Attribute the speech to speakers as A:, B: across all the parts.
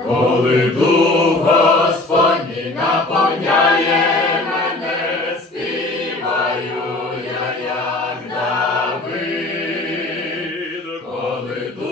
A: коли дух Господній наповняє мене, співаю я, як Давид. коли дух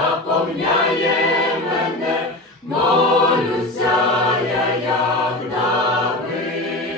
A: наповняє мене, молюся я, як Давид.